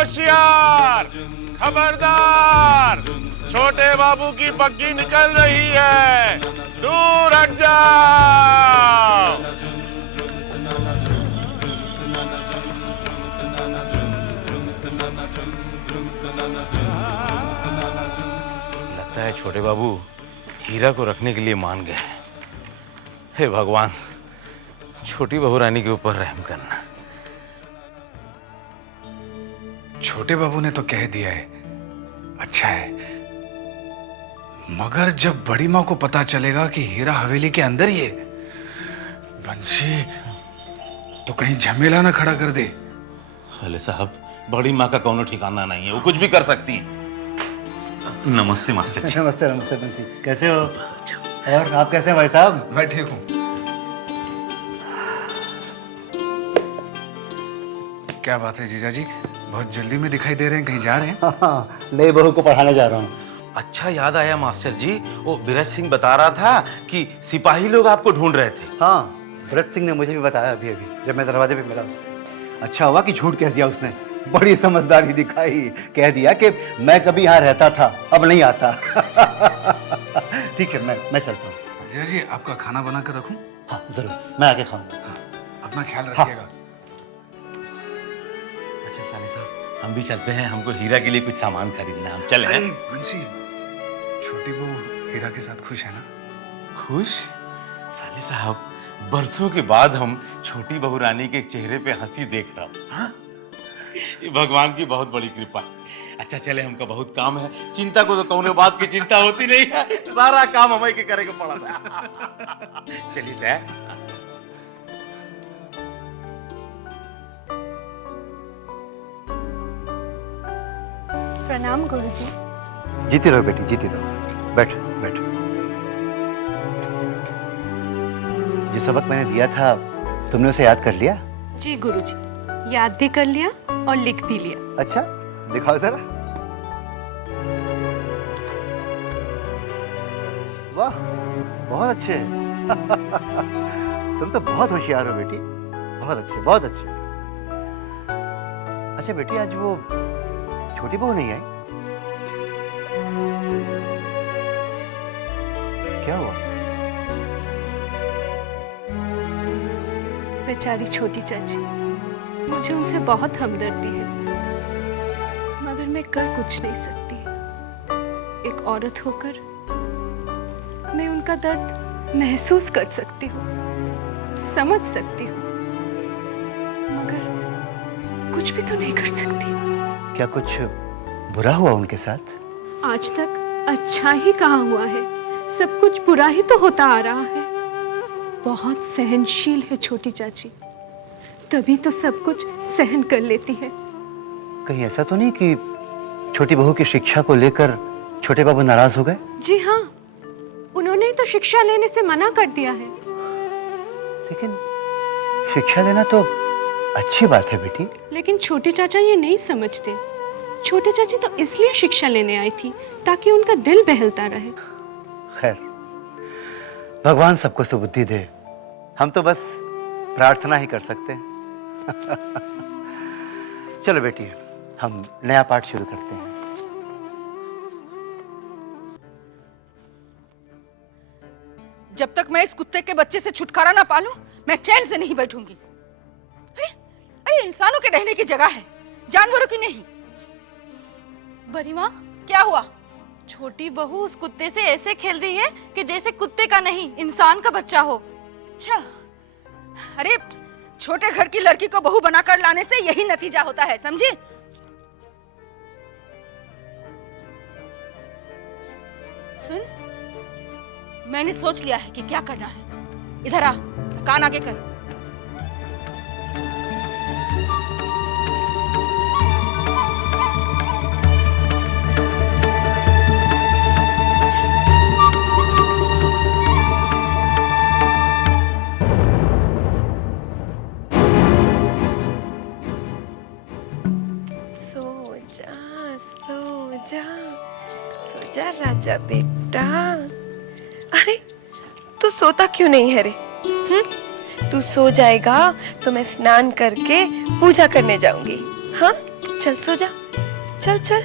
होशियार, खबरदार, छोटे बाबू की बग्गी निकल रही है, दूर हट जाओ। लगता है छोटे बाबू हीरा को रखने के लिए मान गए। हे भगवान, छोटी बहू रानी के ऊपर रहम करना। छोटे बाबू ने तो कह दिया है, अच्छा है, मगर जब बड़ी माँ को पता चलेगा कि हीरा हवेली के अंदर ही है, बंसी तो कहीं झमेला ना खड़ा कर दे। खाले साहब, बड़ी माँ का कौनो ठिकाना नहीं है, वो कुछ भी कर सकती है। नमस्ते मास्टर जी। नमस्ते नमस्ते बंसी, कैसे हो? और आप कैसे हैं भाई साहब? मैं ठीक हूँ। क्या बात है जीजा जी, बहुत जल्दी में दिखाई दे रहे हैं, कहीं जा रहे हैं? हाँ, नई बहू को पढ़ाने जा रहा हूँ। अच्छा याद आया मास्टर जी, वो बीरज सिंह बता रहा था कि सिपाही लोग आपको ढूंढ रहे थे। हाँ, भरत सिंह ने मुझे भी बताया अभी अभी, जब मैं दरवाजे पे मिला उससे। अच्छा हुआ कि झूठ कह दिया उसने, बड़ी समझदारी दिखाई। कह दिया कि मैं कभी यहाँ रहता था, अब नहीं आता। ठीक है, मैं चलता हूँ। जीजा जी, आपका खाना बना कर रखूं? हाँ जरूर, मैं आके खाऊंगा। हाँ, अपना ख्याल रखिएगा। अच्छा साले साहब, हम भी चलते हैं, हमको हीरा के लिए कुछ सामान खरीदना है, हम चले हैं। बंसी, छोटी बहू हीरा के साथ खुश है ना? खुश? साले साहब, बरसों के बाद हम छोटी बहू रानी के चेहरे पे हंसी देख रहा हूँ। हाँ? ये भगवान की बहुत बड़ी कृपा है। अच्छा चले, हमका बहुत काम है, चिंता को तो कौनो बात की चिंता होती नहीं है, सारा काम हमें के करे के पड़ा था। चलिए सर। प्रणाम गुरुजी। जीती रहो बेटी, जीती रहो। बैठ बैठ। जो सबक मैंने दिया था, तुमने उसे याद कर लिया? जी गुरुजी, याद भी कर लिया और लिख भी लिया। अच्छा, दिखाओ जरा। वाह, बहुत अच्छे। तुम तो बहुत होशियार हो बेटी, बहुत अच्छे, बहुत अच्छे। अच्छा बेटी, आज वो छोटी बहू नहीं आई? क्या हुआ? बेचारी छोटी चाची, मुझे उनसे बहुत हमदर्दी है, मगर मैं कर कुछ नहीं सकती। एक औरत होकर मैं उनका दर्द महसूस कर सकती हूँ, समझ सकती हूँ, मगर कुछ भी तो नहीं कर सकती। क्या कुछ बुरा हुआ उनके साथ? आज तक अच्छा ही कहाँ हुआ है, सब कुछ बुरा ही तो होता आ रहा है। बहुत सहनशील है छोटी चाची, तभी तो सब कुछ सहन कर लेती है। कहीं ऐसा तो नहीं कि छोटी बहू की शिक्षा को लेकर छोटे बाबू नाराज हो गए? जी हाँ, उन्होंने ही तो शिक्षा लेने से मना कर दिया है। लेकिन शिक्षा लेना तो अच्छी बात है बेटी। लेकिन छोटे चाचा ये नहीं समझते। छोटे चाची तो इसलिए शिक्षा लेने आई थी ताकि उनका दिल बहलता रहे। खैर, भगवान सबको सुबुद्धि दे, हम तो बस प्रार्थना ही कर सकते हैं। चलो बेटी, हम नया पाठ शुरू करते हैं। जब तक मैं इस कुत्ते के बच्चे से छुटकारा ना पालूं, मैं चैन से नहीं बैठूंगी। अरे अरे, इंसानों के रहने की जगह है, जानवरों की नहीं। बड़ी माँ, क्या हुआ? छोटी बहू उस कुत्ते से ऐसे खेल रही है कि जैसे कुत्ते का नहीं, इंसान का बच्चा हो। अच्छा, अरे छोटे घर की लड़की को बहू बनाकर लाने से यही नतीजा होता है, समझी? सुन, मैंने सोच लिया है कि क्या करना है। इधर आ, कान आगे कर। सो जा राजा बेटा। अरे तू सोता क्यों नहीं है रे? तू सो जाएगा तो मैं स्नान करके पूजा करने जाऊंगी। हाँ चल सो जा, चल चल।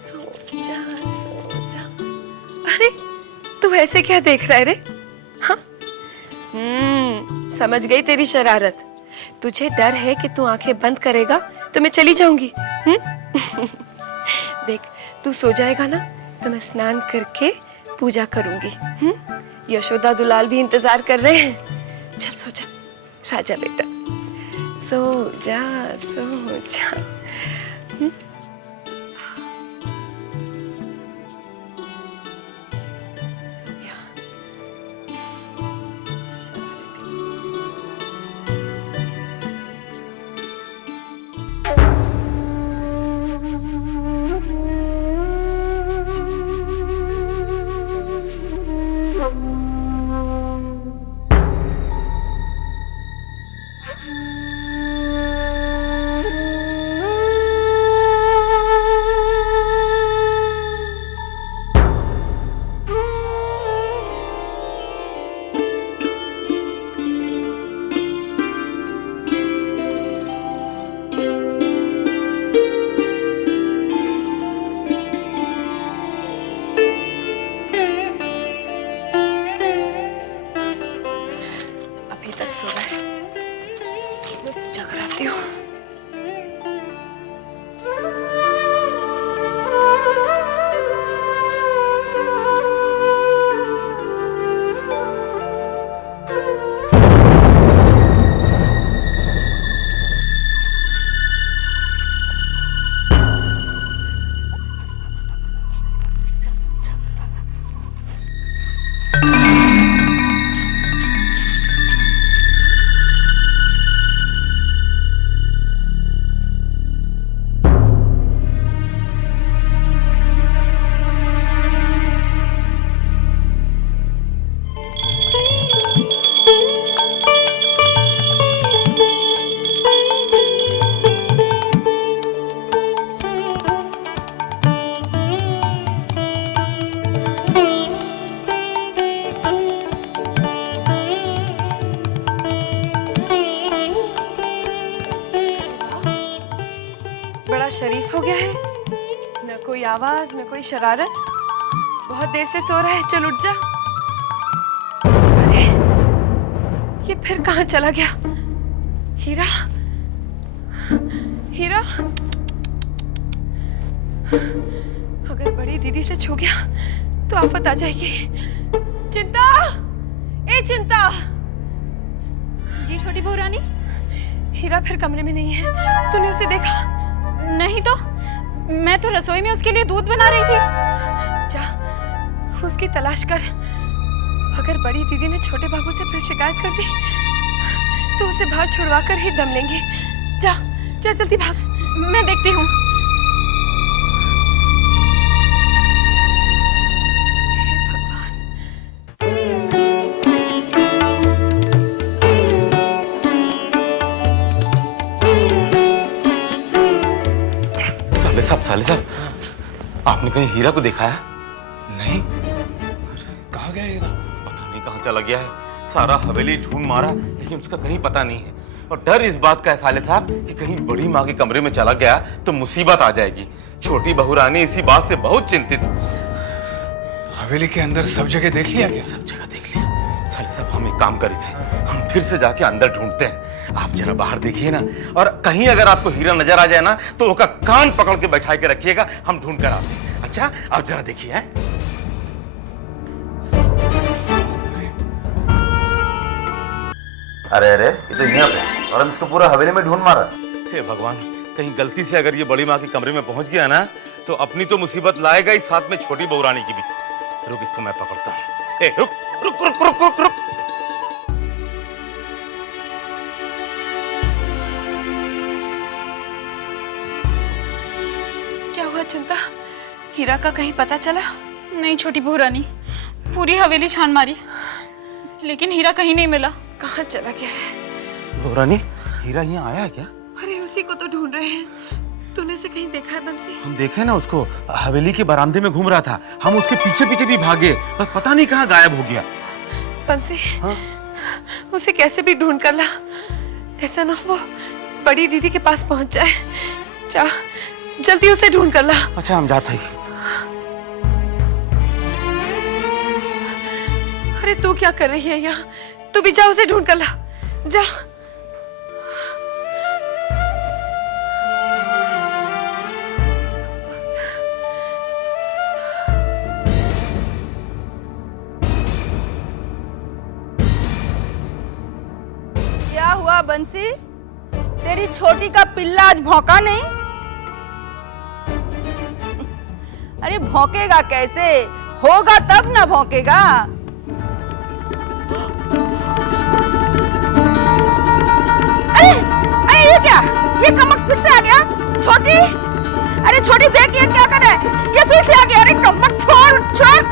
सो जा, सो जा। अरे तू ऐसे क्या देख रहा है रे? हाँ? समझ गई तेरी शरारत। तुझे डर है कि तू आंखें बंद करेगा तो मैं चली जाऊंगी। देख, तू सो जाएगा ना तो मैं स्नान करके पूजा करूंगी। यशोदा दुलाल भी इंतजार कर रहे हैं। चल सो जा राजा बेटा, सो जा, सो जा। सो गया। अभी तक सो रहा है, मैं पूजा कराती हूँ। बड़ा शरीफ हो गया है, न कोई आवाज न कोई शरारत। बहुत देर से सो रहा है, चल उठ जा। अरे ये फिर कहाँ चला गया? हीरा, हीरा, अगर बड़ी दीदी से छू गया तो आफत आ जाएगी। चिंता, ए चिंता। जी छोटी बहू रानी। हीरा फिर कमरे में नहीं है, तूने उसे देखा? नहीं तो, मैं तो रसोई में उसके लिए दूध बना रही थी। जा उसकी तलाश कर। अगर बड़ी दीदी ने छोटे बाबू से फिर शिकायत कर दी तो उसे बाहर छुड़वा कर ही दम लेंगे। जा जा जल्दी भाग। मैं देखती हूँ। हे भगवान। साले साहब, आपने कहीं हीरा को देखा है? नहीं, कहाँ गया हीरा? पता नहीं कहाँ चला गया है। सारा हवेली ढूंढ मारा लेकिन उसका कहीं पता नहीं है। और डर इस बात का है साले साहब कि कहीं बड़ी माँ के कमरे में चला गया तो मुसीबत आ जाएगी। छोटी बहू रानी इसी बात से बहुत चिंतित। हवेली के अंदर सब जगह देख लिया क्या? सब जगह देख लिया। साले साहब, हम एक काम करे थे, हम फिर से जाके अंदर ढूंढते हैं। आप जरा बाहर देखिए ना, और कहीं अगर आपको हीरा नजर आ जाए ना तो उसका कान पकड़ के बैठा के रखिएगा, हम ढूंढ कर आते हैं। अच्छा, आप जरा देखिए। हैं? अरे अरे, ये तो यहाँ पे, और हम इसको पूरा हवेली में ढूंढ मारा। हे भगवान, कहीं गलती से अगर ये बड़ी माँ के कमरे में पहुंच गया ना तो अपनी तो मुसीबत लाएगा ही, साथ में छोटी बहू रानी की भी। रुक, इसको मैं पकड़ता हूँ। ए, रुक रुक रुक रुक रुक रुक। क्या हुआ चिंता? हीरा का कहीं पता चला? नहीं छोटी बहू रानी, पूरी हवेली छान मारी लेकिन हीरा कहीं नहीं मिला। कहाँ चला गया है? बहू रानी, हीरा यहाँ आया क्या? अरे उसी को तो ढूंढ रहे हैं। तूने उसे कहीं देखा है बंसी? हम देखे ना उसको, हवेली के बरामदे में घूम रहा था। हम उसके पीछे पीछे भी भागे पर पता नहीं कहाँ गायब हो गया। बंसी, हाँ? उसे कैसे भी ढूंढ कर ला, ऐसा ना वो बड़ी दीदी के पास पहुंच जाए। जा जल्दी उसे ढूंढ कर ला। अच्छा हम जाते ही। अरे तू क्या कर रही है यहाँ? तू भी जा उसे ढूंढ कर ला, जा। क्या हुआ बंसी? तेरी छोटी का पिल्ला आज भौंका नहीं? अरे भौंकेगा कैसे? होगा तब ना भौंकेगा। अरे अरे ये क्या? ये कमक फिर से आ गया? छोटी, अरे छोटी देख ये क्या कर रहा है? ये फिर से आ गया। अरे कमक छोड़ छोड़।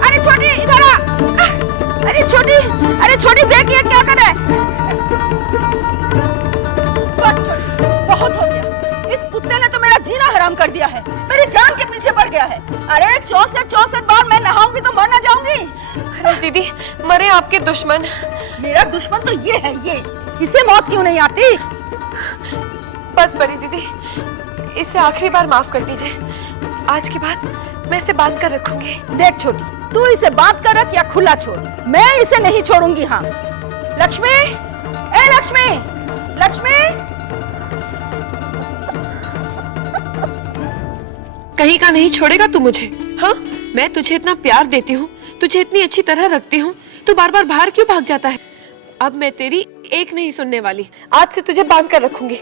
अरे छोटी इधर आ। अरे छोटी देख ये क्या कर रहा है? बस छोटी, बहुत हो गया। इस कुत्ते ने तो मेरा जीना हराम कर दिया है, मेरी जान के पीछे पड़ गया है। अरे 64 बार मैं नहाऊंगी तो मर ना जाऊंगी? अरे दीदी, मरे आपके दुश्मन। मेरा दुश्मन तो ये है, ये। इसे मौत क्यों नहीं आती? बस बड़ी दीदी, इसे आखिरी बार माफ कर दीजिए। आज के बाद मैं इसे बांध कर रखूंगी। देख छोटी, तू इसे बांध कर रख या खुला छोड़, मैं इसे नहीं छोड़ूंगी। हाँ लक्ष्मी, ए लक्ष्मी, लक्ष्मी। कहीं का नहीं छोड़ेगा तू मुझे? हाँ, मैं तुझे इतना प्यार देती हूँ, तुझे इतनी अच्छी तरह रखती हूँ, तू बार बार बाहर क्यों भाग जाता है? अब मैं तेरी एक नहीं सुनने वाली। आज से तुझे बांध कर रखूंगी।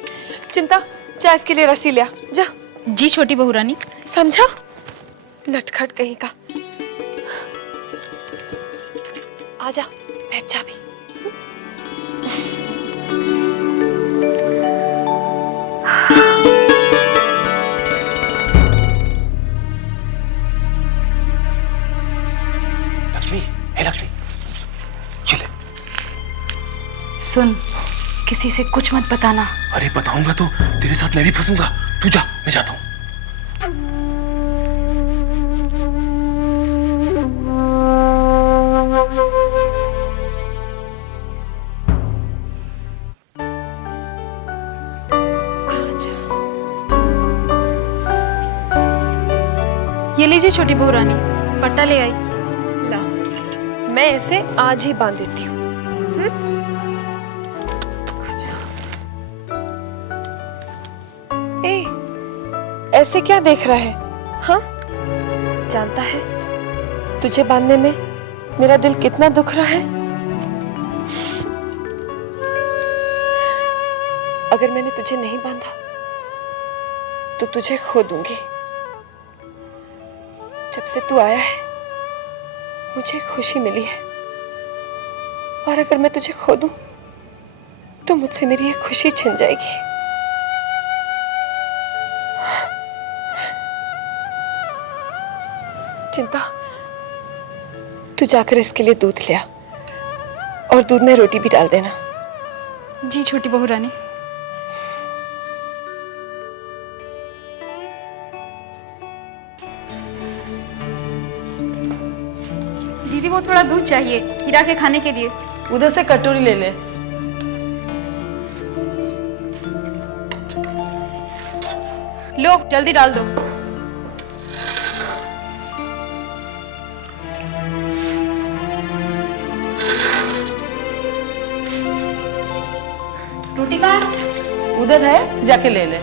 चिंता, चाय इसके लिए रस्सी लिया, जा। जी छोटी बहू रानी। समझा? नटखट कहीं का। आजा, बैठ जा भी। लक्ष्मी, हे लक्ष्मी, चले। सुन, किसी से कुछ मत बताना। अरे बताऊंगा तो तेरे साथ मैं भी फंसूंगा। तू जा, मैं जाता हूँ। ये लीजिए छोटी बहू रानी, पट्टा ले आई। ला, मैं इसे आज ही बांध देती हूँ। ए, ऐसे क्या देख रहा है? हाँ, जानता है तुझे बांधने में मेरा दिल कितना दुख रहा है। अगर मैंने तुझे नहीं बांधा तो तुझे खो दूंगी। जब से तू आया है मुझे खुशी मिली है, और अगर मैं तुझे खो दूं तो मुझसे मेरी ये खुशी छिन जाएगी। चिंता, तू जाकर इसके लिए दूध ले आ, और दूध में रोटी भी डाल देना। जी छोटी बहू रानी। दीदी वो थोड़ा दूध चाहिए हीरा के खाने के लिए। उधर से कटोरी ले ले। लो जल्दी डाल दो। रोटी कहाँ है? उधर है, जाके ले ले।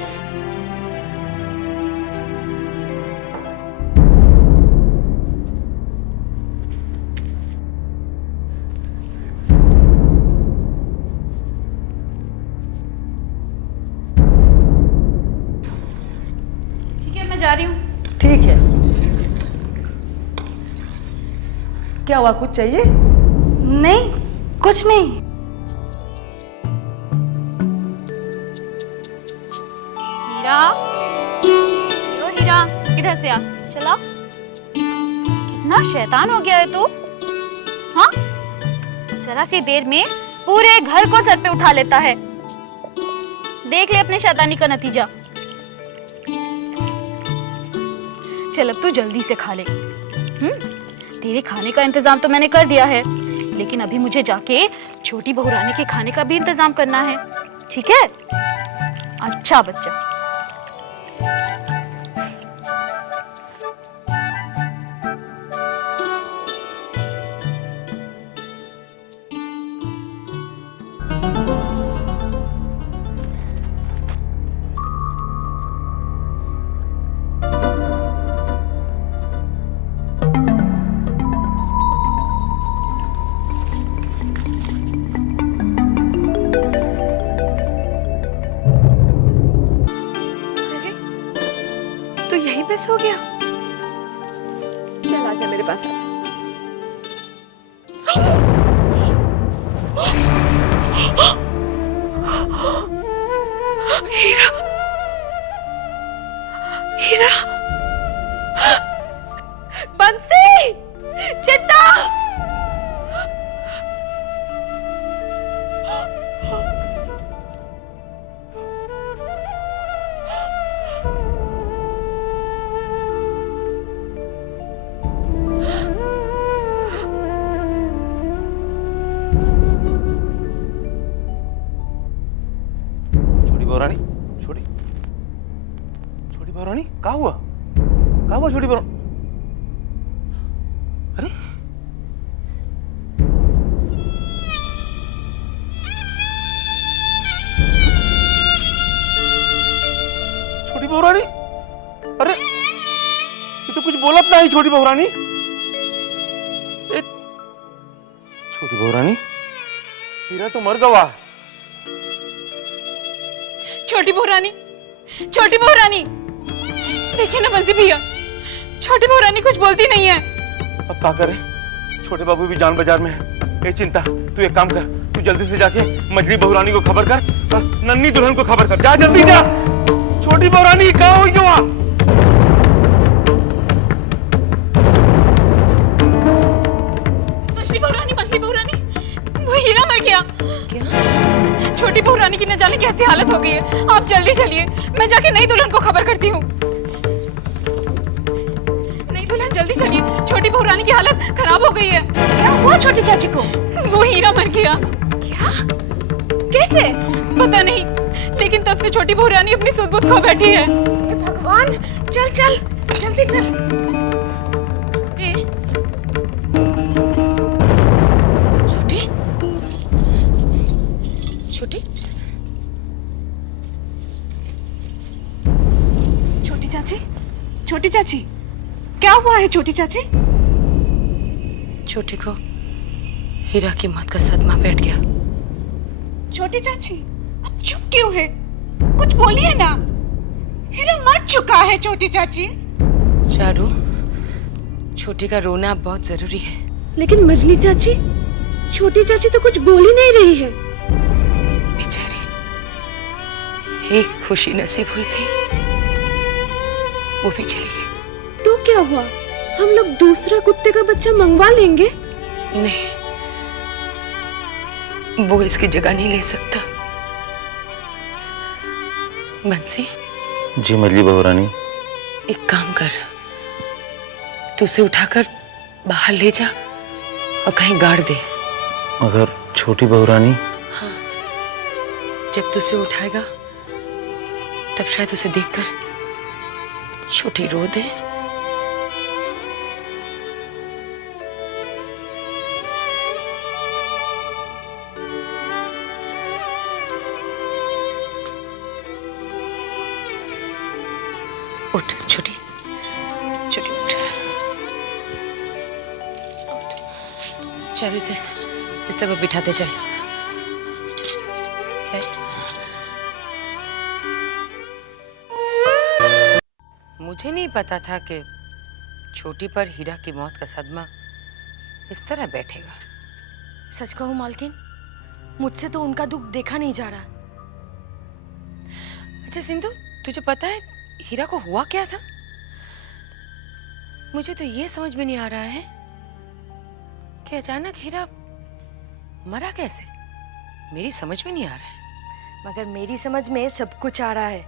जा रही हूँ। ठीक है। क्या हुआ, कुछ चाहिए? नहीं, कुछ नहीं। हीरा, ओ हीरा, इधर से आ। चला। कितना शैतान हो गया है तू। हाँ, जरा सी देर में पूरे घर को सर पे उठा लेता है। देख ले अपने शैतानी का नतीजा। चल अब तू जल्दी से खा ले। तेरे खाने का इंतजाम तो मैंने कर दिया है, लेकिन अभी मुझे जाके छोटी बहू रानी के खाने का भी इंतजाम करना है, ठीक है? अच्छा बच्चा। तो यहीं पे सो गया। चल आजा मेरे पास आजा। हीरा, हीरा, बंसी, चिंता। छोटी बहू रानी, छोटी छोटी बहू रानी, क्या हुआ? क्या हुआ छोटी बहू? अरे छोटी बहू रानी, अरे ये तो कुछ बोलत नहीं छोटी बहू रानी। छोटी बहू रानी, हीरा तो मर गवा। छोटी बहू रानी, छोटी बहू रानी, देखिए ना बंसी भैया, छोटी बहू रानी कुछ बोलती नहीं है। अब क्या करे? छोटे बाबू भी जान बाजार में है। ए चिंता, तू एक काम कर, तू जल्दी से जाके मजली बहू रानी को खबर कर, नन्ही दुल्हन को खबर कर। जा जल्दी जा। छोटी बहू रानी कहाँ हुई क्यों? मछली बहू रानी, वो हीरा मर गया। क्या? छोटी बहू रानी की न जाने कैसी हालत हो गई है। आप जल्दी चलिए, मैं जाके नई दुल्हन को खबर करती हूँ। नई दुल्हन जल्दी चलिए, छोटी बहू रानी की हालत खराब हो गई है। क्या हुआ छोटी चाची को? वो हीरा मर गया। क्या? कैसे? पता नहीं, लेकिन तब से छोटी बहू रानी अपनी सुध-बुध खो बैठी है। हे भगवान, चल चल जल्दी चल। छोटी छोटी छोटी चाची, छोटी चाची, क्या हुआ है छोटी चाची? छोटी को हीरा की मौत का सदमा बैठ गया। छोटी चाची, अब चुप क्यों है? कुछ बोलिए ना। हीरा मर चुका है छोटी चाची। चारू, छोटी का रोना बहुत जरूरी है। लेकिन मजली चाची, छोटी चाची तो कुछ बोल ही नहीं रही है। बेचारी, एक खुशी नसीब हुई थी, वो भी चली गई। तो क्या हुआ? हम लोग दूसरा कुत्ते का बच्चा मंगवा लेंगे। नहीं, वो इसकी जगह नहीं ले सकता। बंसी, जी मजली बहू रानी। एक काम कर, तू उसे उठाकर बाहर ले जा और कहीं गाड़ दे। मगर छोटी बहू रानी? हाँ, जब तू उसे उठाएगा तब शायद उसे देखकर छोटी रो दे। उठ छोटी, छोटी उठ। चल, इसे इस तरफ बिठाते चल। मुझे नहीं पता था कि छोटी पर हीरा की मौत का सदमा इस तरह बैठेगा। सच कहूं मालकिन, मुझसे तो उनका दुख देखा नहीं जा रहा। अच्छा सिंधु, तुझे पता है हीरा को हुआ क्या था? मुझे तो ये समझ में नहीं आ रहा है कि अचानक हीरा मरा कैसे। मेरी समझ में नहीं आ रहा है। मगर मेरी समझ में सब कुछ आ रहा है।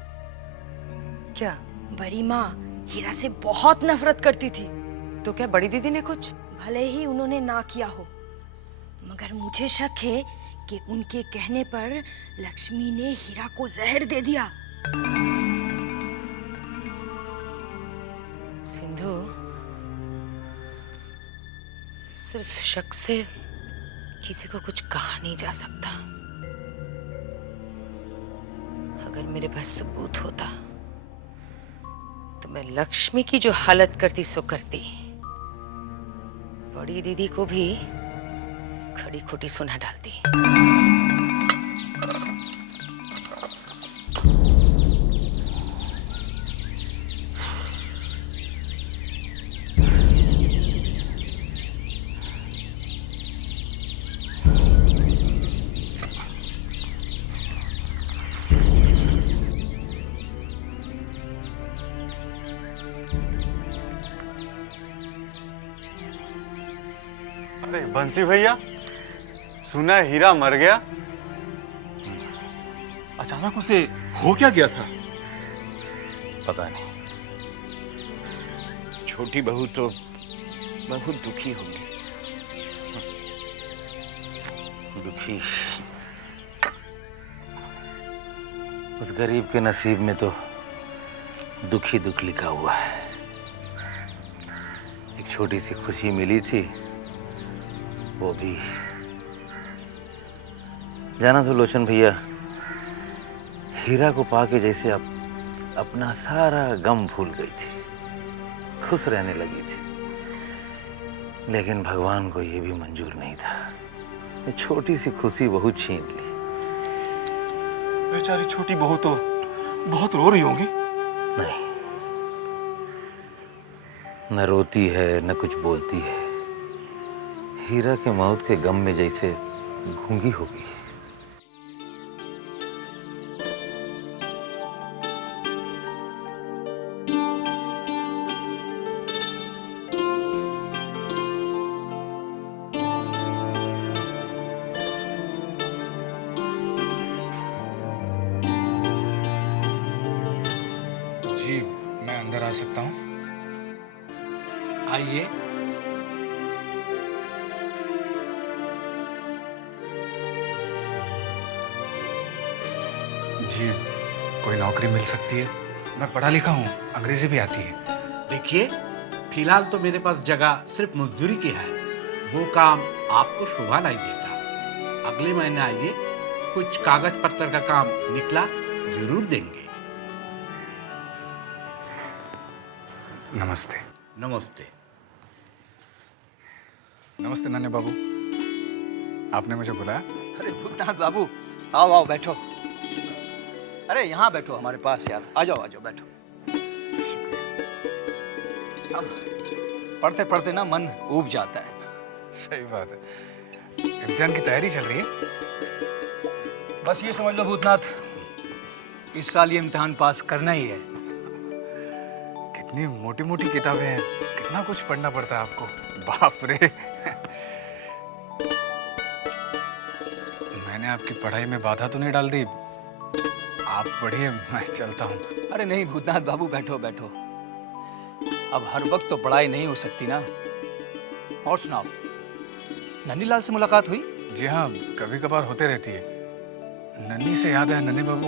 क्या? बड़ी माँ हीरा से बहुत नफरत करती थी। तो क्या बड़ी दीदी ने कुछ? भले ही उन्होंने ना किया हो, मगर मुझे शक है कि उनके कहने पर लक्ष्मी ने हीरा को जहर दे दिया। सिंधु, सिर्फ शक से किसी को कुछ कहा नहीं जा सकता। अगर मेरे पास सबूत होता तो मैं लक्ष्मी की जो हालत करती सो करती। बड़ी दीदी को भी खड़ी खोटी सुना डालती। अरे बंसी भैया, सुना है हीरा मर गया। अचानक उसे हो क्या गया था? पता नहीं। छोटी बहू तो बहुत दुखी होगी। दुखी? उस गरीब के नसीब में तो दुख ही दुख लिखा हुआ है। एक छोटी सी खुशी मिली थी, वो भी जाना तो लोचन भैया, हीरा को पाके जैसे अपना सारा गम भूल गई थी, खुश रहने लगी थी। लेकिन भगवान को ये भी मंजूर नहीं था। ये छोटी सी खुशी बहुत छीन ली। बेचारी छोटी बहू तो बहुत रो रही होगी। नहीं, न रोती है न कुछ बोलती है। हीरा के मौत के गम में जैसे गूंगी हो गई। जी, मैं अंदर आ सकता हूँ? आइए। जी, कोई नौकरी मिल सकती है? मैं पढ़ा लिखा हूँ, अंग्रेजी भी आती है। देखिए, फिलहाल तो मेरे पास जगह सिर्फ मजदूरी की है। वो काम आपको शोभा नहीं देता। अगले महीने आइए, कुछ कागज पत्र का काम निकला जरूर देंगे। नमस्ते। नमस्ते। नमस्ते नन्हे बाबू, आपने मुझे बुलाया? अरे भूतनाथ बाबू, आओ आओ बैठो। अरे यहाँ बैठो हमारे पास यार, आ जाओ बैठो। अब पढ़ते पढ़ते ना मन ऊब जाता है। सही बात है। इम्तिहान की तैयारी चल रही है? बस ये समझ लो भूतनाथ, इस साल ये इम्तिहान पास करना ही है। कितनी मोटी मोटी किताबें हैं, कितना कुछ पढ़ना पड़ता है आपको। बाप रे। मैंने आपकी पढ़ाई में बाधा तो नहीं डाल दी? आप पढ़िए, मैं चलता हूँ। अरे नहीं भूतनाथ बाबू, बैठो बैठो। अब हर वक्त तो पढ़ाई नहीं हो सकती ना। और सुनाओ, नन्हीलाल से मुलाकात हुई? जी हाँ, कभी कभार होते रहती है। नन्ही से याद है नन्हे बाबू,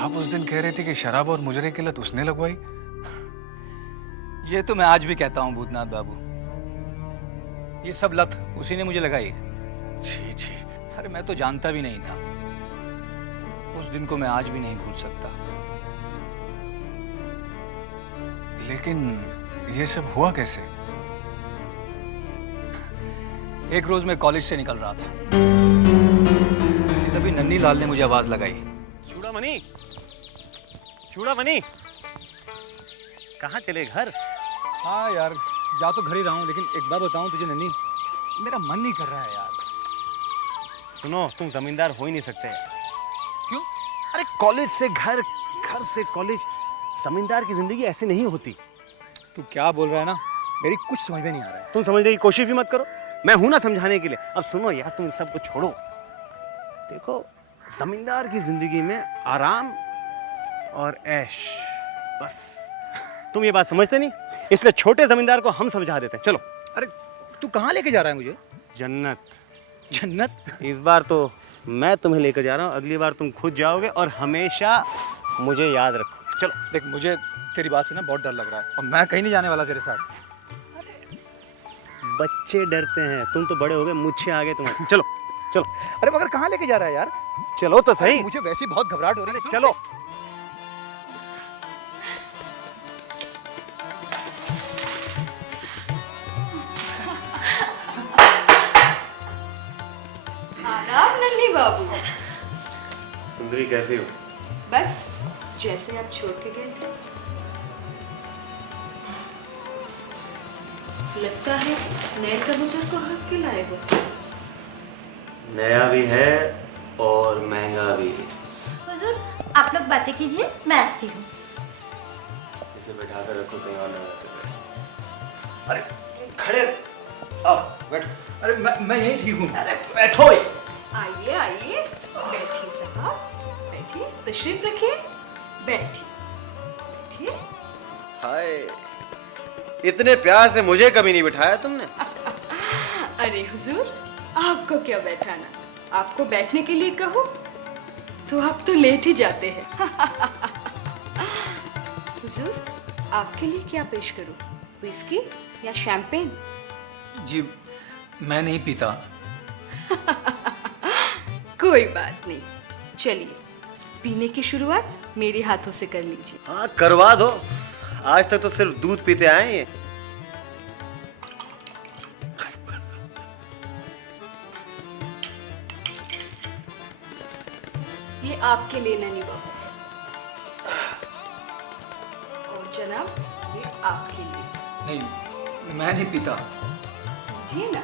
आप उस दिन कह रहे थे कि शराब और मुजरे की लत उसने लगवाई। ये तो मैं आज भी कहता हूँ भूतनाथ बाबू, ये सब लत उसी ने मुझे लगाई। जी जी। अरे मैं तो जानता भी नहीं था। उस दिन को मैं आज भी नहीं भूल सकता। लेकिन ये सब हुआ कैसे? एक रोज मैं कॉलेज से निकल रहा था कि तभी नन्हीलाल ने मुझे आवाज लगाई। चूड़ामणि, चूड़ामणि, कहाँ चले? घर? हाँ यार, जा तो घर ही रहा हूँ, लेकिन एक बात बताऊँ तुझे नन्ही, मेरा मन नहीं कर रहा है यार। सुनो, तुम जमींदार हो ही नहीं सकते। क्यों? अरे कॉलेज से घर, घर से कॉलेज, जमींदार की जिंदगी ऐसी नहीं होती। तू क्या बोल रहा है ना, मेरी कुछ समझ में नहीं आ रहा है। तुम समझने की कोशिश भी मत करो, मैं हूं ना समझाने के लिए। अब सुनो यार, तुम सबको छोड़ो। देखो, जमींदार की जिंदगी में आराम और ऐश, बस। तुम ये बात समझते नहीं, इसलिए छोटे जमींदार को हम समझा देते हैं। चलो। अरे तू कहाँ लेके जा रहा है मुझे? जन्नत। जन्नत? इस बार तो मैं तुम्हें लेकर जा रहा हूँ, अगली बार तुम खुद जाओगे और हमेशा मुझे याद रखो। चलो। देख मुझे तेरी बात से ना बहुत डर लग रहा है और मैं कहीं नहीं जाने वाला तेरे साथ। बच्चे डरते हैं, तुम तो बड़े हो गए, मुझसे आगे तुम्हारे। चलो चलो। अरे मगर कहाँ लेके जा रहा है यार? चलो तो सही। मुझे वैसे ही बहुत घबराहट हो रही है। चलो। आदाब नन्ही बाबू। सुंदरी कैसी हो? बस जैसे आप छोड़ के गए थे। लगता है नए कबूतर को हक के लाए हो। नया भी है और महंगा भी। हुजूर आप लोग बातें कीजिए, मैं आती हूँ। इसे बैठा कर रखो, कहीं और ना जाते। अरे खड़े आओ बैठो। अरे मैं यही ठीक हूँ। अरे बैठो। आइए आइए, बैठिए साहब, बैठिए, तशरीफ रखिए, बैठिए बैठिए। हाय, इतने प्यार से मुझे कभी नहीं बिठाया तुमने। अरे हुजूर, आपको क्या बैठाना, आपको बैठने के लिए कहूँ तो आप तो लेट ही जाते हैं। हुजूर, आपके लिए क्या पेश करूँ, विस्की या शैंपेन? जी मैं नहीं पीता। कोई बात नहीं, चलिए पीने की शुरुआत मेरे हाथों से कर लीजिए। हाँ करवा दो, आज तक तो सिर्फ दूध पीते आए हैं। ये आपके लिए नन्ही बाबू, और जनाब ये आपके लिए। नहीं मैं नहीं पीता। जी ना।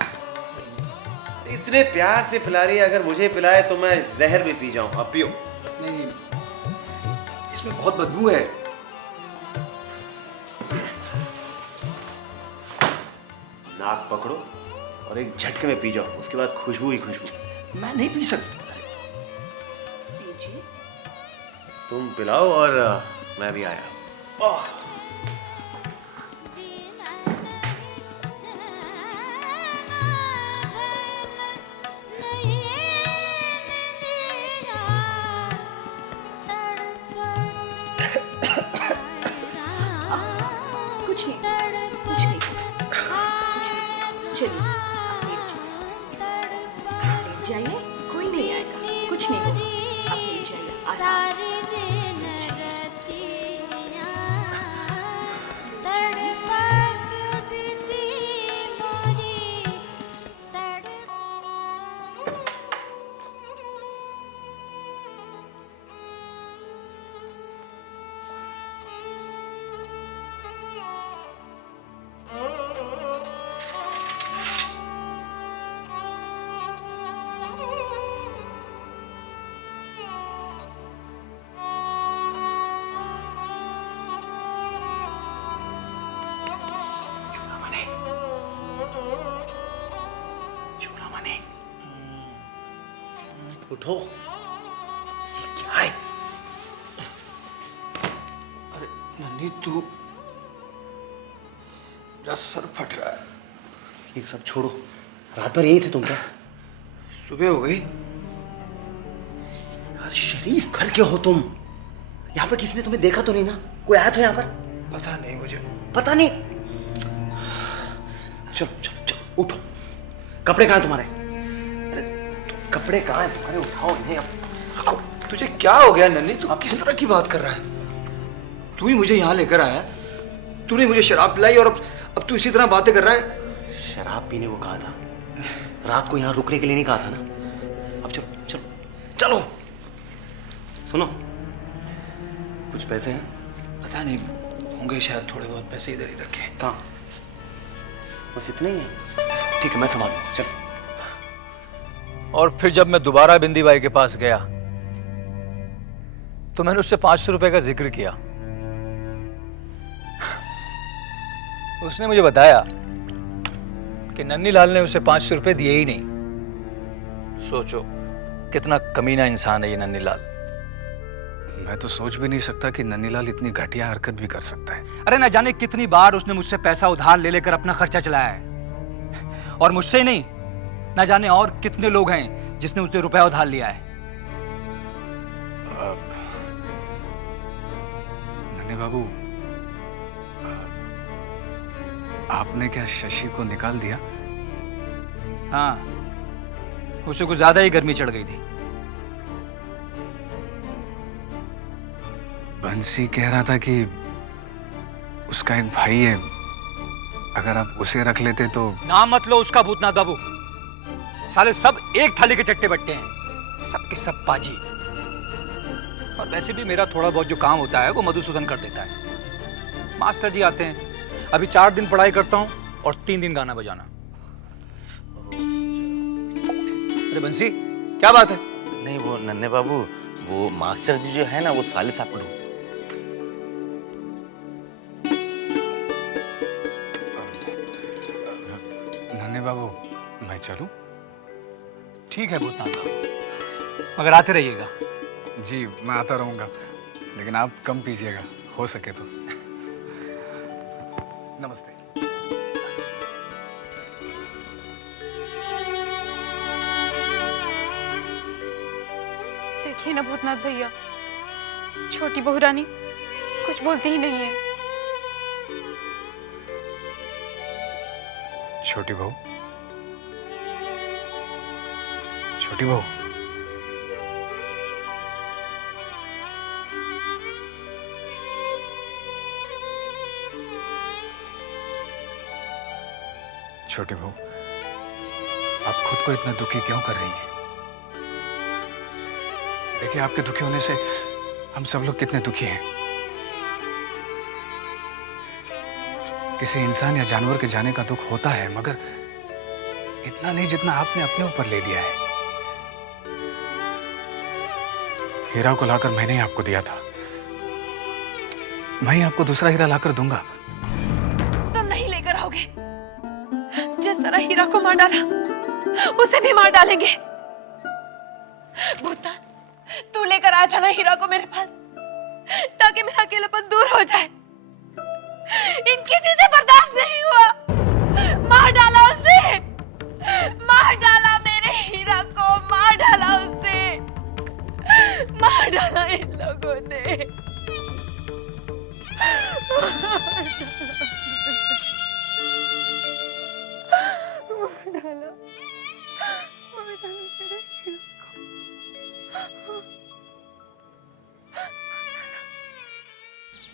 इतने प्यार से पिला रही है, अगर मुझे पिलाए तो मैं जहर भी पी जाऊं। अब पियो। नहीं इसमें बहुत बदबू है। नाक पकड़ो और एक झटके में पी जाओ, उसके बाद खुशबू ही खुशबू। मैं नहीं पी सकता। पीजिए। तुम पिलाओ और मैं भी आया। कुछ नहीं, कुछ नहीं, कुछ नहीं। चलिए आप लेट जाइए, कोई नहीं आएगा, कुछ नहीं होगा। आप लेट जाइए आराम से। उठो। ये क्या है? अरे नन्ही तू, मेरा सर फट रहा है। ये सब छोड़ो, रात भर यही थे तुम क्या? सुबह हो गई। यार शरीफ घर के हो तुम। यहाँ पर किसी ने तुम्हें देखा तो नहीं ना? कोई आया था यहाँ पर? पता नहीं मुझे। पता नहीं। चलो चलो चलो उठो। कपड़े कहाँ हैं तुम्हारे? कपड़े कहाँ हैं तुम्हारे? उठाओ इन्हें अब। रखो। तुझे क्या हो गया नन्ही? तू किस तरह की बात कर रहा है? तू ही मुझे यहाँ लेकर आया, तूने मुझे शराब पिलाई और अब तू इसी तरह बातें कर रहा है। शराब पीने को कहा था, रात को यहाँ रुकने के लिए नहीं कहा था ना? अब चलो चलो चलो। सुनो, कुछ पैसे हैं? पता नहीं, होंगे शायद थोड़े बहुत पैसे इधर ही रखे। कहाँ? बस इतने ही है? ठीक है मैं संभाल लूँ। चलो। और फिर जब मैं दोबारा बिंदी बाई के पास गया तो मैंने उससे 500 रुपए का जिक्र किया। उसने मुझे बताया कि नन्ही लाल ने उसे 500 रुपए दिए ही नहीं। सोचो कितना कमीना इंसान है ये नन्ही लाल। मैं तो सोच भी नहीं सकता कि नन्हीलाल इतनी घटिया हरकत भी कर सकता है। अरे न जाने कितनी बार उसने मुझसे पैसा उधार ले लेकर अपना खर्चा चलाया है, और मुझसे ही नहीं, न जाने और कितने लोग हैं जिसने उससे रुपया उधार लिया है? नन्हे बाबू, आपने क्या शशि को निकाल दिया? हाँ, उसे कुछ ज्यादा ही गर्मी चढ़ गई थी। बंसी कह रहा था कि उसका एक भाई है, अगर आप उसे रख लेते तो। नाम मत लो उसका भूतनाथ बाबू। साले सब एक थाली के चट्टे बट्टे हैं, सबके सब पाजी। और वैसे भी मेरा थोड़ा बहुत जो काम होता है वो मधुसूदन कर देता है। मास्टर जी आते हैं, अभी 4 दिन पढ़ाई करता हूँ और 3 दिन गाना बजाना। अरे बंसी, क्या बात है? नहीं वो नन्हे बाबू, वो मास्टर जी जो है ना, वो साले साहब को ढूंढ। नन्हे बाबू, मैं चलूं? ठीक है भूतनाथ बाबू, मगर आते रहिएगा। जी, मैं आता रहूंगा, लेकिन आप कम पीजिएगा, हो सके तो। नमस्ते। देखिए ना भूतनाथ भैया, छोटी बहू रानी कुछ बोलती ही नहीं है। छोटी बहू, छोटी बहू, छोटी बहू, आप खुद को इतना दुखी क्यों कर रही हैं? देखिए, आपके दुखी होने से हम सब लोग कितने दुखी हैं। किसी इंसान या जानवर के जाने का दुख होता है, मगर इतना नहीं जितना आपने अपने ऊपर ले लिया है। हीरा को लाकर मैंने ही आपको दिया था, मैं ही आपको दूसरा हीरा लाकर दूंगा। तुम नहीं लेकर आओगे। जिस तरह हीरा को मार डाला, उसे भी मार डालेंगे। भूतनाथ, तू लेकर आया था ना हीरा को मेरे पास, ताकि मेरा अकेलापन दूर हो जाए। इन किसी से बर्दाश्त नहीं हुआ, मार डाला उसे, मार डाला मेरे हीरा को, मार डाला उसे, मार डाला इन लोगों ने।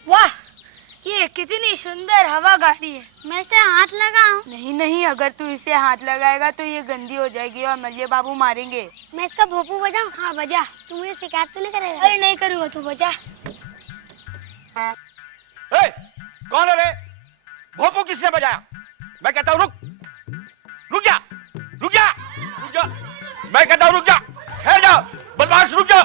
वाह, ये कितनी सुंदर हवा गाड़ी है। मैं इसे हाथ लगाऊं? नहीं नहीं, अगर तू इसे हाथ लगाएगा तो ये गंदी हो जाएगी और मल्लिया बाबू मारेंगे। मैं इसका भोपू बजाऊं? हाँ बजा। तू मुझे शिकायत तो नहीं करेगा? अरे नहीं करूँगा, तू बजा। कौन है रे? भोपू किसने बजाया? मैं कहता हूँ रुक, रुक जा, रुक जा, रुक जा। मैं कहता हूँ रुक जा, ठहर जा, बदमाश रुक जा।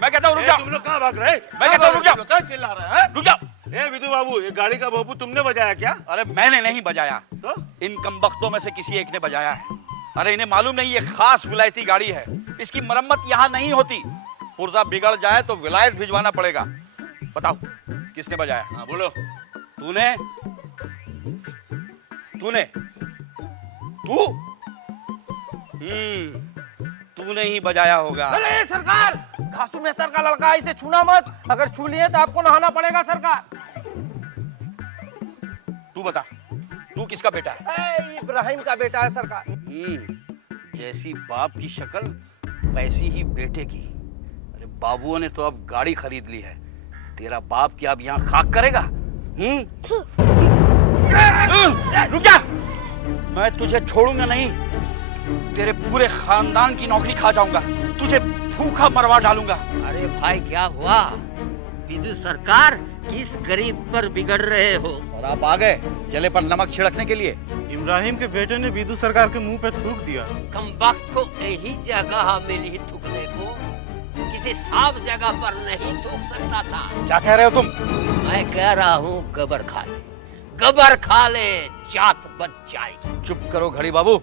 मैं कहता हूँ रुक जा। तुम लोग कहाँ भाग रहे? मैं कहता हूँ रुक जा। कहाँ चिल्ला रहे हैं? रुक जा। ए विदु बाबू, ये गाड़ी का भोपू तुमने बजाया क्या? अरे मैंने नहीं बजाया, तो इन कमबख्तों में से किसी एक ने बजाया है। अरे इन्हें मालूम नहीं ये खास विलायती गाड़ी है, इसकी मरम्मत यहाँ नहीं होती। पुर्जा बिगड़ जाए तो विलायत भिजवाना पड़ेगा। बताओ किसने बजाया? हाँ बोलो। तूने? तूने? तू? तूने ही बजाया होगा। अरे सरकार, घासू मेहतर का लड़का है, इसे छूना मत। अगर छू लिए तो आपको नहाना पड़ेगा सरकार। तू बता, तू किसका बेटा है? इब्राहिम का बेटा है सरकार। जैसी बाप की शक्ल वैसी ही बेटे की। अरे बाबुओं ने तो अब गाड़ी खरीद ली है, तेरा बाप क्या अब यहाँ खाक करेगा? रुक जा, मैं तुझे छोड़ूंगा नहीं, तेरे पूरे खानदान की नौकरी खा जाऊंगा, तुझे भूखा मरवा डालूंगा। अरे भाई क्या हुआ? विदु सरकार, किस गरीब पर बिगड़ रहे हो? और आप आ गए जले पर नमक छिड़कने के लिए। इब्राहिम के बेटे ने विदु सरकार के मुंह पे थूक दिया। कम वक्त को यही जगह मिली थूकने को, किसी साफ जगह पर नहीं थूक सकता था। क्या कह रहे हो तुम? मैं कह रहा हूँ कबर खा ले, कबर खा ले, जात बच जाएगी। चुप करो घड़ी बाबू,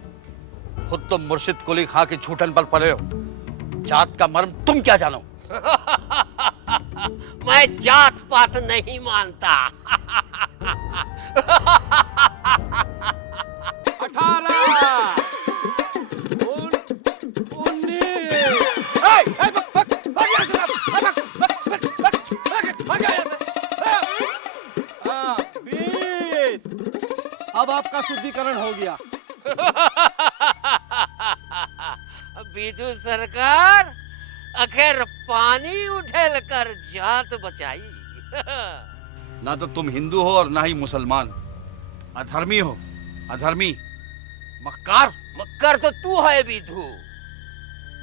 खुद तो मुर्शिद कुली खा के छूटन पर पड़े हो, जात का मर्म तुम क्या जानो? मैं जात पात नहीं मानता। 18, 19, शुद्धिकरण हो गया। विदु सरकार अखिर पानी उठेल कर जात बचाई। ना तो तुम हिंदू हो और ना ही मुसलमान, अधर्मी हो, अधर्मी, मक्कार। मक्कर तो तू है विदु।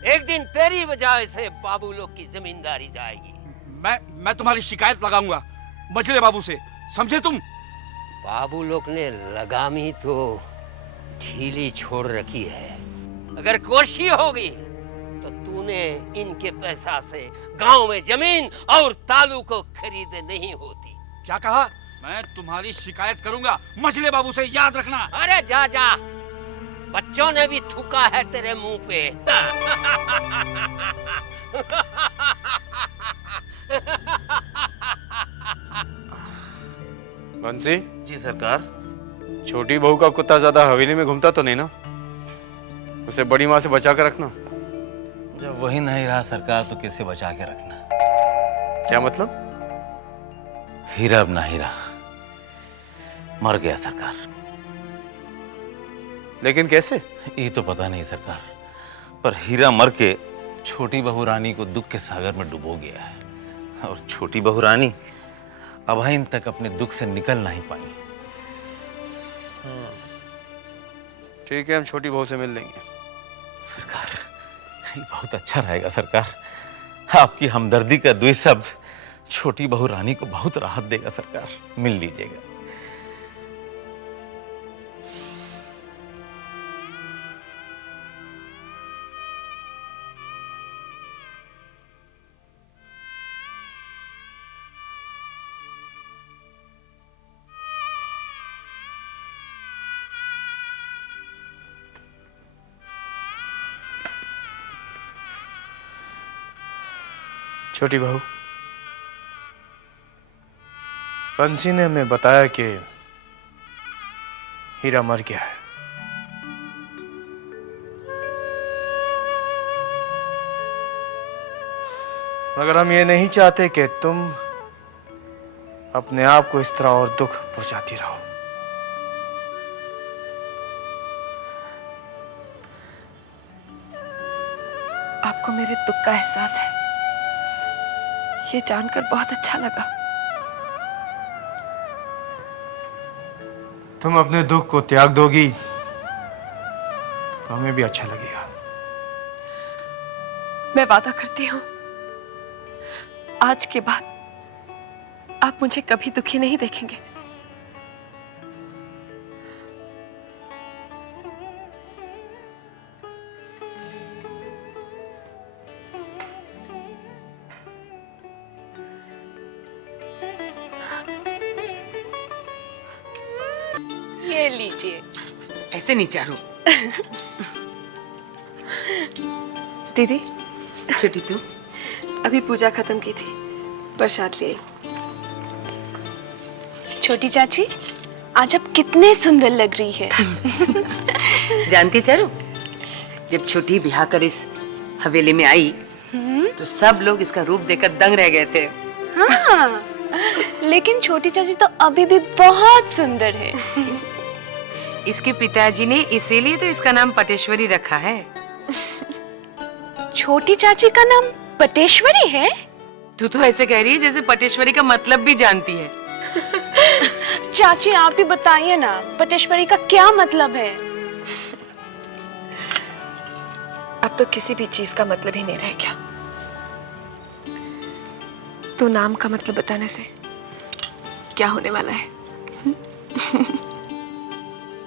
एक दिन तेरी वजह से बाबू लोग की जमींदारी जाएगी। मैं तुम्हारी शिकायत लगाऊंगा मछली बाबू से, समझे तुम? बाबू लोग ने लगामी तो ढीली छोड़ रखी है। अगर कोशी होगी तो तूने इनके पैसा से गांव में जमीन और तालू को खरीद नहीं होती। क्या कहा? मैं तुम्हारी शिकायत करूंगा मछली बाबू से, याद रखना। अरे जा जा, बच्चों ने भी थूका है तेरे मुंह पे। बंसी जी सरकार। छोटी बहू का कुत्ता ज्यादा हवेली में घूमता तो नहीं ना? उसे बड़ी माँ से बचा कर रखना। जब वही नहीं रहा सरकार तो कैसे बचा के रखना? क्या मतलब? हीरा अब नहीं रहा, मर गया सरकार। लेकिन कैसे? ये तो पता नहीं सरकार, पर हीरा मर के छोटी बहू रानी को दुख के सागर में डुबो गया है और छोटी बहू रानी अभाइन तक अपने दुख से निकल नहीं पाई। ठीक है, हम छोटी बहू से मिल लेंगे। सरकार, ये बहुत अच्छा रहेगा सरकार। आपकी हमदर्दी का द्वि शब्द छोटी बहू रानी को बहुत राहत देगा सरकार। मिल लीजिएगा। छोटी बहू, बंसी ने हमें बताया कि हीरा मर गया है। मगर हम ये नहीं चाहते कि तुम अपने आप को इस तरह और दुख पहुंचाती रहो। आपको मेरे दुख का एहसास है, ये जानकर बहुत अच्छा लगा। तुम अपने दुख को त्याग दोगी तो हमें भी अच्छा लगेगा। मैं वादा करती हूँ, आज के बाद आप मुझे कभी दुखी नहीं देखेंगे। ये लीजिए। ऐसे नहीं चारू। दीदी, छोटी तू अभी पूजा खत्म की थी, प्रसाद ले आई। छोटी चाची, आज आप कितने सुंदर लग रही है। जानती चारू, जब छोटी ब्याह कर इस हवेली में आई तो सब लोग इसका रूप देखकर दंग रह गए थे। हाँ, लेकिन छोटी चाची तो अभी भी बहुत सुंदर है। इसके पिताजी ने इसीलिए तो इसका नाम पटेश्वरी रखा है। छोटी चाची का नाम पटेश्वरी है? तू तो ऐसे कह रही है जैसे पटेश्वरी का मतलब भी जानती है। चाची आप ही बताइए ना, पटेश्वरी का क्या मतलब है? अब तो किसी भी चीज का मतलब ही नहीं रह गया। तो नाम का मतलब बताने से क्या होने वाला है?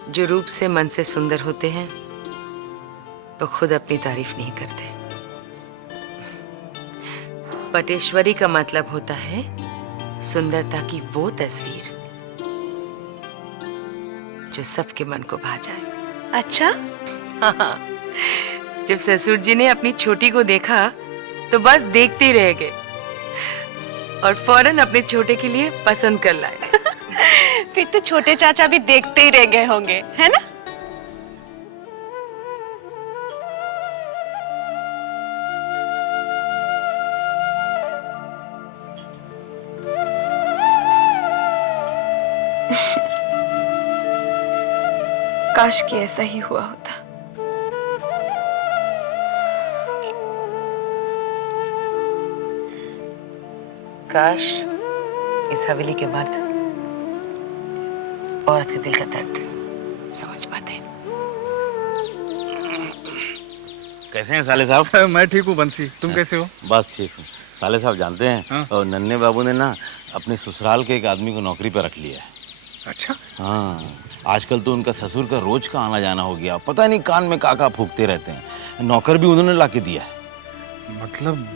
जो रूप से मन से सुंदर होते हैं वो खुद अपनी तारीफ नहीं करते। पटेश्वरी का मतलब होता है सुंदरता की वो तस्वीर जो सबके मन को भा जाए। अच्छा? हाँ, जब ससुर जी ने अपनी छोटी को देखा तो बस देखते ही रह गए और फौरन अपने छोटे के लिए पसंद कर लाए। फिर तो छोटे चाचा भी देखते ही रह गए होंगे, है ना? काश कि ऐसा ही हुआ होता। काश इस हवेली के मर्द औरत के दिल का दर्द समझ पाते। कैसे हैं साले साहब? मैं ठीक हूँ बंसी, तुम कैसे हो? बस ठीक हूँ। साले साहब जानते हैं, और नन्हे बाबू ने ना अपने ससुराल के एक आदमी को नौकरी पर रख लिया है। अच्छा? हाँ, आजकल तो उनका ससुर का रोज का आना जाना हो गया। पता नहीं कान में काका फूकते रहते हैं। नौकर भी उन्होंने ला के दिया है। मतलब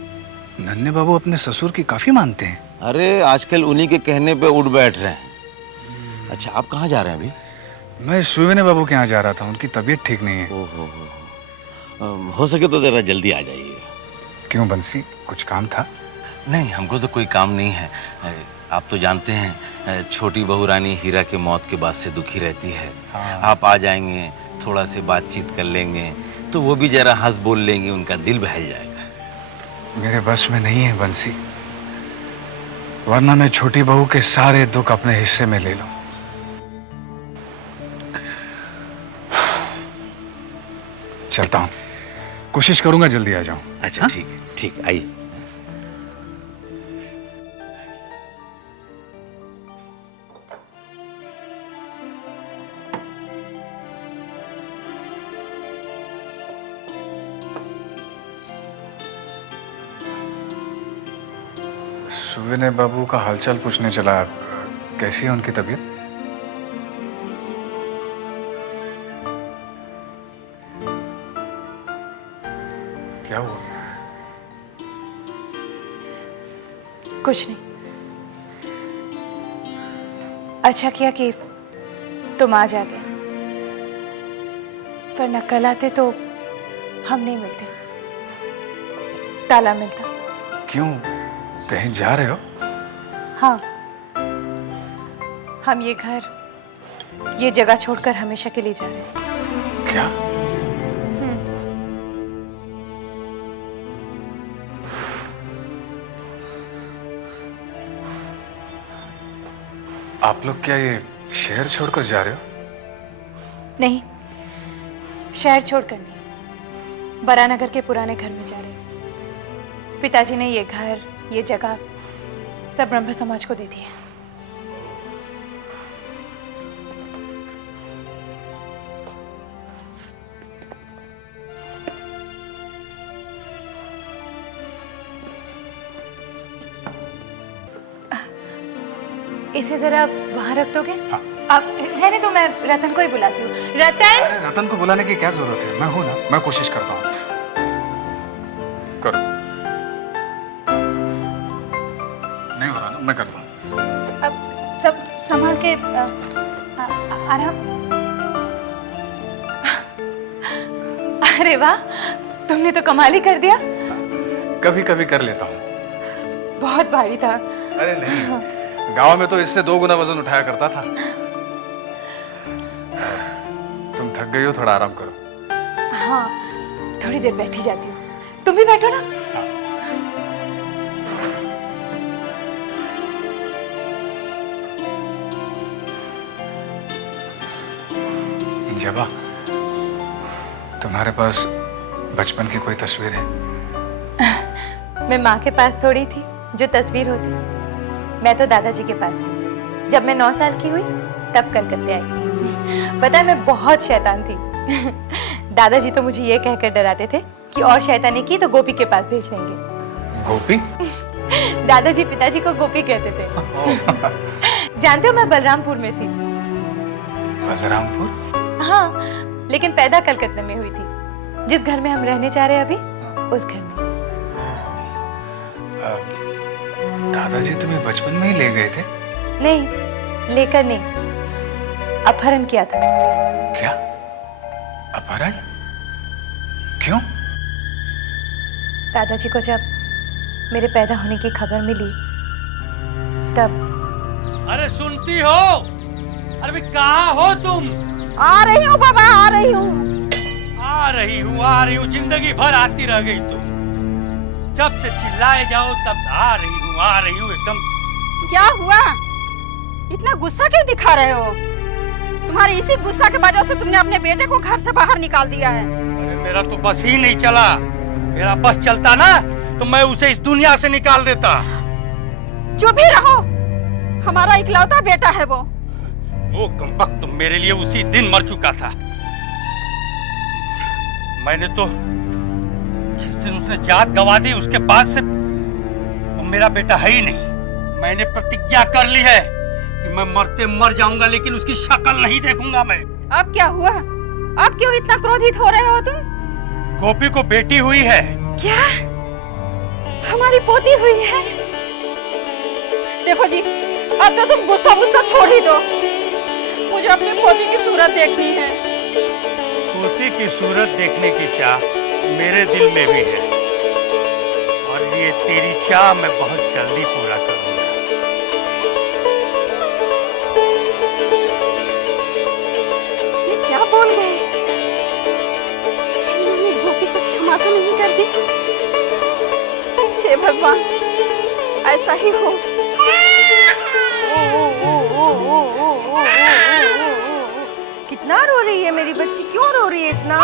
नन्हे बाबू अपने ससुर की काफी मानते हैं? अरे आजकल उन्हीं के कहने पे उठ बैठ रहे हैं। अच्छा, आप कहाँ जा रहे हैं अभी? मैं सुवेने बाबू के यहाँ जा रहा था, उनकी तबीयत ठीक नहीं है। हो सके तो जरा जल्दी आ जाइए। क्यों बंसी, कुछ काम था? नहीं, हमको तो कोई काम नहीं है। आप तो जानते हैं छोटी बहू रानी हीरा के मौत के बाद से दुखी रहती है। हाँ। आप आ जाएंगे, थोड़ा से बातचीत कर लेंगे तो वो भी जरा हंस बोल लेंगे, उनका दिल बहल जाएगा। मेरे बस में नहीं है बंसी, वरना मैं छोटी बहू के सारे दुख अपने हिस्से में ले लूं। चलता हूं, कोशिश करूंगा जल्दी आ जाऊं। अच्छा ठीक है, ठीक, आइए। सुवेने बाबू का हालचाल पूछने चला, कैसी है उनकी तबीयत? क्या हुआ? कुछ नहीं। अच्छा किया कि तुम आज आ गए, वरना कल आते तो हम नहीं मिलते, ताला मिलता। क्यों, कहीं जा रहे हो? हाँ, हम ये घर, ये जगह छोड़कर हमेशा के लिए जा रहे हैं। क्या? आप लोग क्या ये शहर छोड़कर जा रहे हो? नहीं, शहर छोड़कर नहीं, बरानगर के पुराने घर में जा रहे हैं। पिताजी ने ये घर, ये जगह सब ब्रह्म समाज को दे दी है। इसे जरा वहां रख दोगे? हाँ। आप रहने दो, मैं रतन को ही बुलाती हूँ। रतन! अरे रतन को बुलाने की क्या जरूरत है, मैं हूं ना, मैं कोशिश करता हूँ। करो। नहीं हो रहा ना, मैं करता हूँ। अब सब संभाल के आराम। अरे वाह, तुमने तो कमाल ही कर दिया। कभी कभी कर लेता हूँ। बहुत भारी था। अरे नहीं, गांव में तो इससे 2 गुना वजन उठाया करता था। तुम थक गई हो, थोड़ा आराम करो। हाँ, थोड़ी देर बैठी जाती हूँ, तुम भी बैठो ना। जबा, तुम्हारे पास बचपन की कोई तस्वीर है? मैं माँ के पास थोड़ी थी जो तस्वीर होती, मैं तो दादाजी के पास थी। जब मैं 9 साल की हुई तब कलकत्ते आई। पता है, मैं बहुत शैतान थी। दादाजी तो मुझे ये कहकर डराते थे कि और शैतानी की तो गोपी के पास भेज देंगे। गोपी? दादाजी पिताजी को गोपी कहते थे। जानते हो, मैं बलरामपुर में थी। बलरामपुर? हाँ, लेकिन पैदा कलकत्ते में हुई थी। जिस घर में हम रहने जा रहे हैं अभी, उस घर में। दादाजी तुम्हें बचपन में ही ले गए थे? नहीं, लेकर नहीं, अपहरण किया था। क्या? अपहरण? क्यों? दादाजी को जब मेरे पैदा होने की खबर मिली तब। अरे सुनती हो? अरे कहाँ हो तुम? आ रही हूँ बाबा, आ रही हूँ। आ रही हूँ, जिंदगी भर आती रह गई तुम। जब से चिल्लाए जाओ तब आ रही हूँ एकदम। क्या हुआ? इतना गुस्सा क्यों दिखा रहे हो? तुम्हारे इसी गुस्सा की वजह से तुमने अपने बेटे को घर से बाहर निकाल दिया है। मेरा तो बस ही नहीं चला। मेरा बस चलता ना तो मैं उसे इस दुनिया से निकाल देता। चुप ही रहो, हमारा इकलौता बेटा है वो कमबख्त तो मेरे लिए उसी दिन मर चुका था। मैंने तो जिस दिन उसने जात गंवा दी उसके बाद से वो मेरा बेटा है ही नहीं। मैंने प्रतिज्ञा कर ली है कि मैं मरते मर जाऊंगा लेकिन उसकी शक्ल नहीं देखूंगा मैं। अब क्या हुआ? अब क्यों इतना क्रोधित हो रहे हो तुम? गोपी को बेटी हुई है। क्या? हमारी पोती हुई है? देखो जी, अब तो तुम गुस्सा छोड़ ही दो। मुझे अपनी पोती की सूरत देखनी है। पोती की सूरत देखने की चाह मेरे दिल में भी है और ये तेरी चाह मैं बहुत जल्दी पूरा करूंगा। ये क्या बोल गए? इन्होंने गोपी को क्षमा तो नहीं कर दी? हे भगवान, ऐसा ही हो। कितना रो रही है मेरी बच्ची? क्यों रो रही है इतना?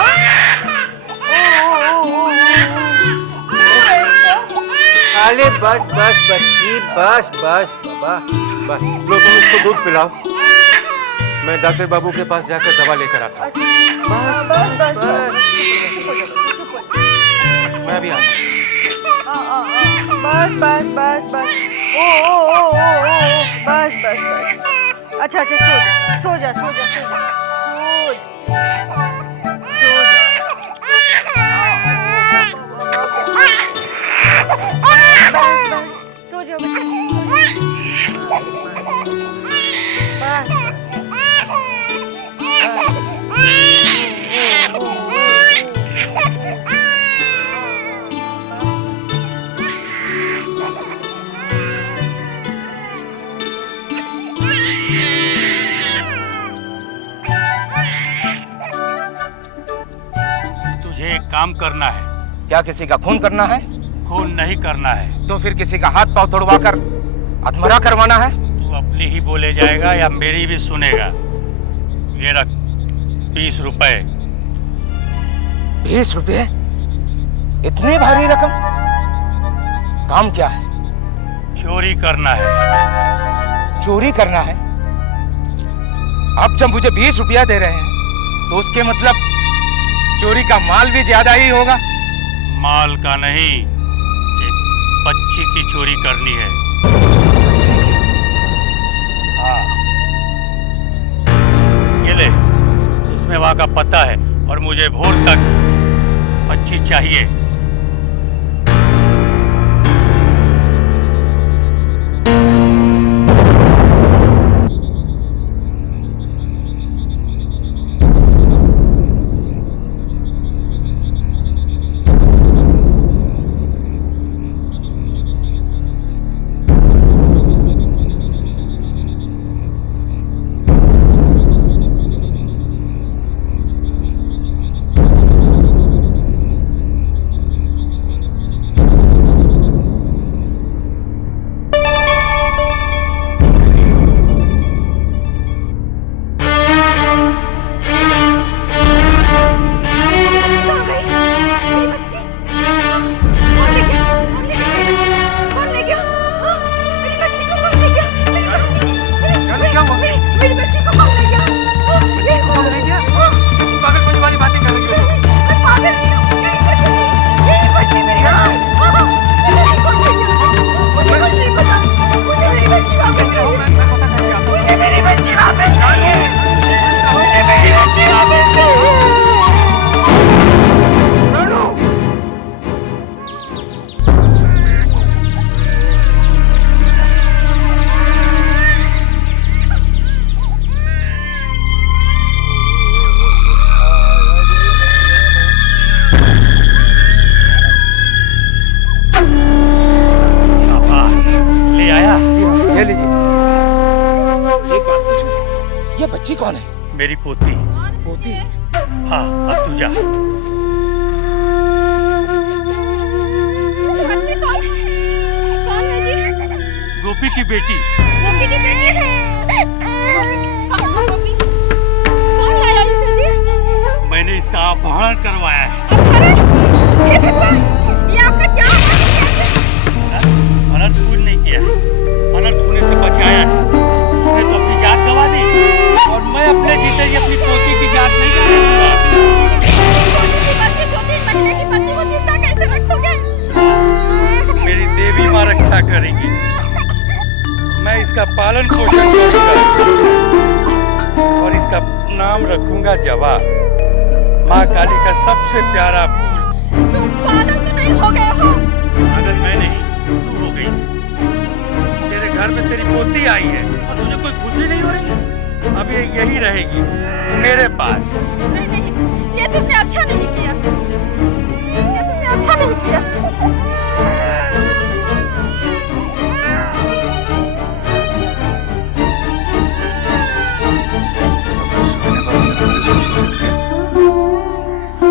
अरे बस बच्ची, बस बाबा, बस लो तुम इसको दूध पिलाओ। मैं डॉक्टर बाबू के पास जाकर दवा लेकर आता हूँ। मैं भी आता हूँ। बस अच्छा सो जा काम करना है। क्या किसी का खून करना है? खून नहीं करना है। तो फिर किसी का हाथ पांव तोड़वा कर अधमरा करवाना है? तू अपनी ही बोले जाएगा या मेरी भी सुनेगा? ये रख 20 रुपए। 20 रुपए? इतनी भारी रकम? काम क्या है? चोरी करना है। चोरी करना है? आप जब मुझे 20 रुपया दे रहे हैं तो उसके मतलब चोरी का माल भी ज्यादा ही होगा। माल का नहीं, एक बच्ची की चोरी करनी है। हाँ, ये ले, इसमें वहां का पता है और मुझे भोर तक बच्ची चाहिए। बच्ची कौन है? मेरी पोती। पोती? हाँ, अब तू जा। बच्ची कौन है? कौन है जी? गोपी की बेटी। गोपी की बेटी है। गोपी। मैंने इसका अपहरण करवाया है। हे भगवान, ये आपने क्या अनर्थ कुछ नहीं किया है, अनर्थ होने से बचाया है। उसने तो अपनी जान गंवा दी और मैं अपने जीते ही अपनी पोती की जान नहीं गंवा दूंगा। छोटी सी बच्ची 2-3 महीने की बच्ची को जिंदा कैसे रखोगे? मेरी देवी माँ रक्षा करेंगी। मैं इसका पालन पोषण करूंगा और इसका नाम रखूंगा जवाब, माँ काली का सबसे प्यारा फूल। तुम पागल तो नहीं हो गए हो? पागल मैं नहीं, तू हो गई। तेरे घर में तेरी पोती आई है और तुझे कोई खुशी नहीं हो रही? अब ये यही रहेगी मेरे पास। नहीं नहीं, ये तुमने अच्छा नहीं किया, ये तुमने अच्छा नहीं किया।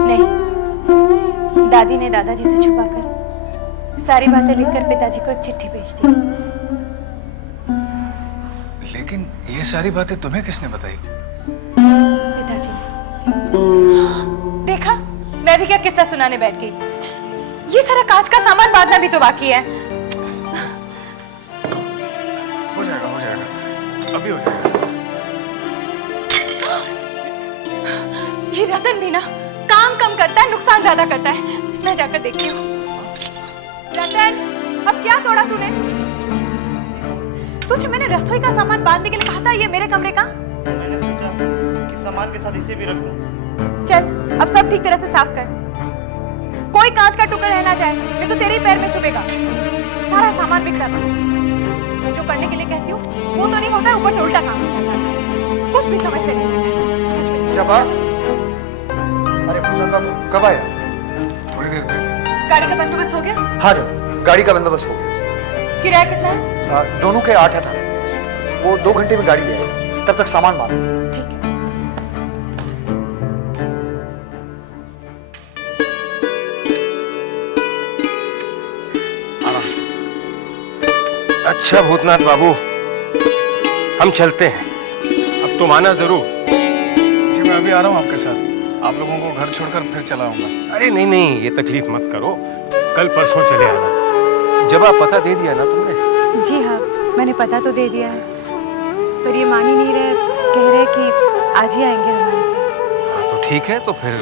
नहीं, दादी ने दादाजी से छुपाकर सारी बातें लिखकर पिताजी को एक चिट्ठी भेज दी। लेकिन ये सारी बातें तुम्हें किसने बताई? पिताजी ने। देखा, मैं भी क्या किस्सा सुनाने बैठ गई। ये सारा कांच का सामान बांधना भी तो बाकी है। हो जाएगा, अभी हो जाएगा। ये रतन भी ना काम कम करता है, नुकसान ज्यादा करता है। मैं जाकर देखती हूँ। रतन, अब क्या तोड़ा तूने? तुझे मैंने रसोई का सामान बांधने के लिए कहा था, ये मेरे कमरे का। मैंने सोचा कि सामान के साथ इसे भी रख दूं। चल, अब सब ठीक तरह से साफ कर। कोई कांच का टुकड़ा रह ना जाए, नहीं तो तेरे ही पैर में चुभेगा। सारा सामान बिखरा पड़ा। जो करने के लिए कहती हूँ वो तो नहीं होता है, ऊपर से उल्टा काम होता है। कुछ भी समझ से नहीं आता है, समझ में नहीं। जबा, अरे कब आया? थोड़ी देर पहले। गाड़ी का बंदोबस्त हो गया? हाँ जब गाड़ी का बंदोबस्त हो गया। किराया कितना है? दोनों के 8 आने। वो 2 घंटे में गाड़ी ले आएगा, तब तक सामान बांध। ठीक है। आराम से। अच्छा भूतनाथ बाबू, हम चलते हैं। अब तुम आना जरूर। जी मैं अभी आ रहा हूँ आपके साथ। आप लोगों को घर छोड़कर फिर चला आऊंगा। अरे नहीं नहीं, ये तकलीफ मत करो, कल परसों चले आना। जब आप पता दे दिया ना तुमने? जी हाँ, मैंने पता तो दे दिया है, पर ये मान ही नहीं रहे, कह रहे कि आज ही आएंगे हमारे साथ। हाँ तो ठीक है, तो फिर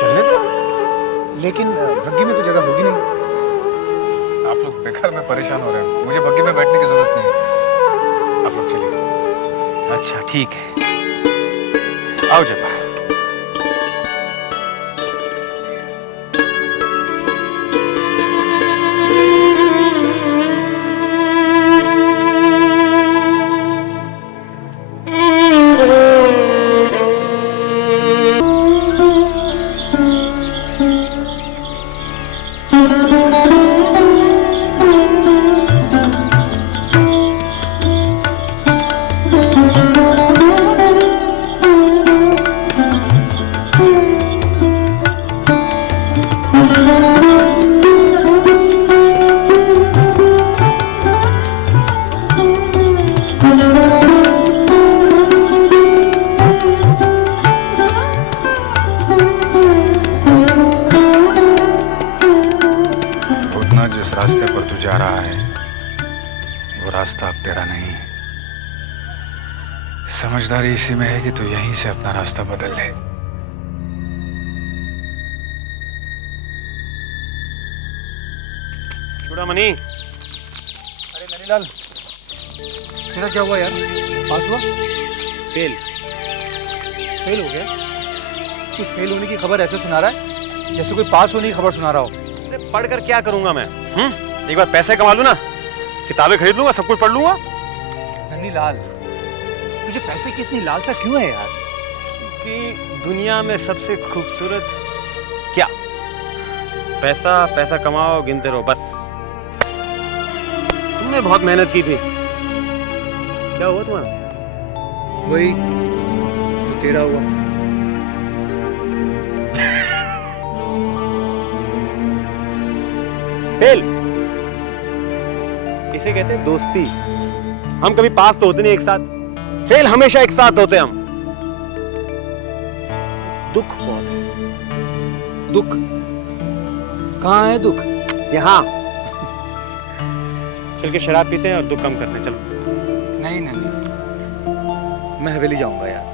चलने दो। लेकिन बग्गी में तो जगह होगी नहीं। आप लोग बेकार में परेशान हो रहे हैं, मुझे बग्गी में बैठने की जरूरत नहीं है। आप लोग चलिए। अच्छा ठीक है, आओ जबा। जिस रास्ते पर तू जा रहा है वो रास्ता अब तेरा नहीं है। समझदारी इसी में है कि तू यहीं से अपना रास्ता बदल ले। चूड़ामणि। अरे ननीलाल, तेरा क्या हुआ यार? पास हुआ? फेल। फेल हो गया? तू फेल होने की खबर ऐसे सुना रहा है जैसे कोई पास होने की खबर सुना रहा हो। अरे पढ़कर क्या करूंगा मैं? एक बार पैसे कमा लूं ना, किताबें खरीद लूंगा, सब कुछ पढ़ लूंगा। ननीलाल, तुझे पैसे की इतनी लालसा क्यों है यार? क्योंकि दुनिया में सबसे खूबसूरत क्या? पैसा, पैसा कमाओ, गिनते रहो, बस। तुमने बहुत मेहनत की थी, क्या हुआ तुम्हारा? वही जो तेरा हुआ। फेल, इसे कहते हैं दोस्ती। हम कभी पास तो होते नहीं एक साथ, फेल हमेशा एक साथ होते हम। दुख बहुत है, दुख कहाँ है? दुख यहाँ। चल के शराब पीते हैं और दुख कम करते हैं, चलो। नहीं नहीं, मैं हवेली जाऊंगा यार।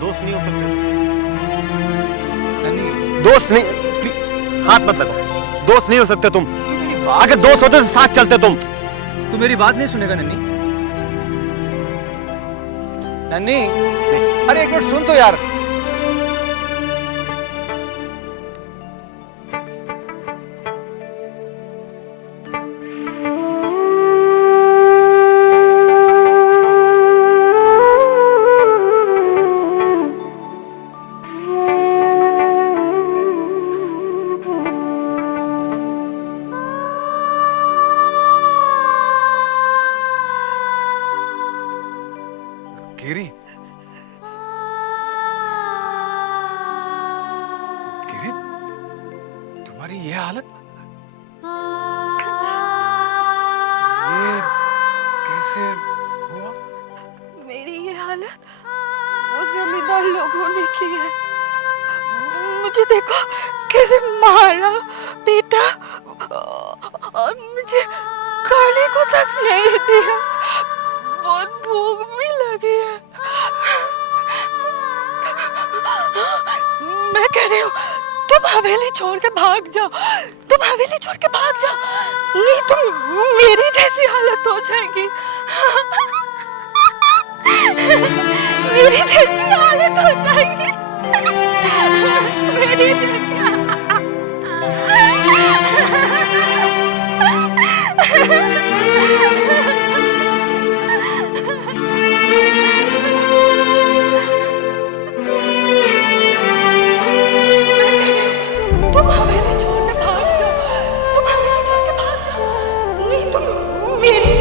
दोस्त नहीं हो सकते? दोस्त नहीं, हाथ मत लगाओ। दोस्त नहीं हो सकते तुम। अगर दोस्त होते तो साथ चलते तुम। तू मेरी बात नहीं सुनेगा नन्नी? नन्नी, अरे एक मिनट सुन तो यार। गिरी, गिरी, तुम्हारी ये हालत, ये कैसे हुआ? मेरी ये हालत वो जमींदार लोगों ने की है। मुझे देखो कैसे मारा पीटा और मुझे खाने को तक नहीं दिया। बहुत भूख भी लगी है। मैं कह रही हूँ तुम हवेली छोड़ के भाग जाओ। तुम हवेली छोड़ के भाग जाओ, नहीं तुम मेरी जैसी हालत हो जाएगी। मेरी जैसी हालत हो जाएगी। मेरी जैसी तुम हवेली छोड़ के भाग जाओ। तुम हवेली छोड़ के भाग जाओ, नहीं तुम मेरी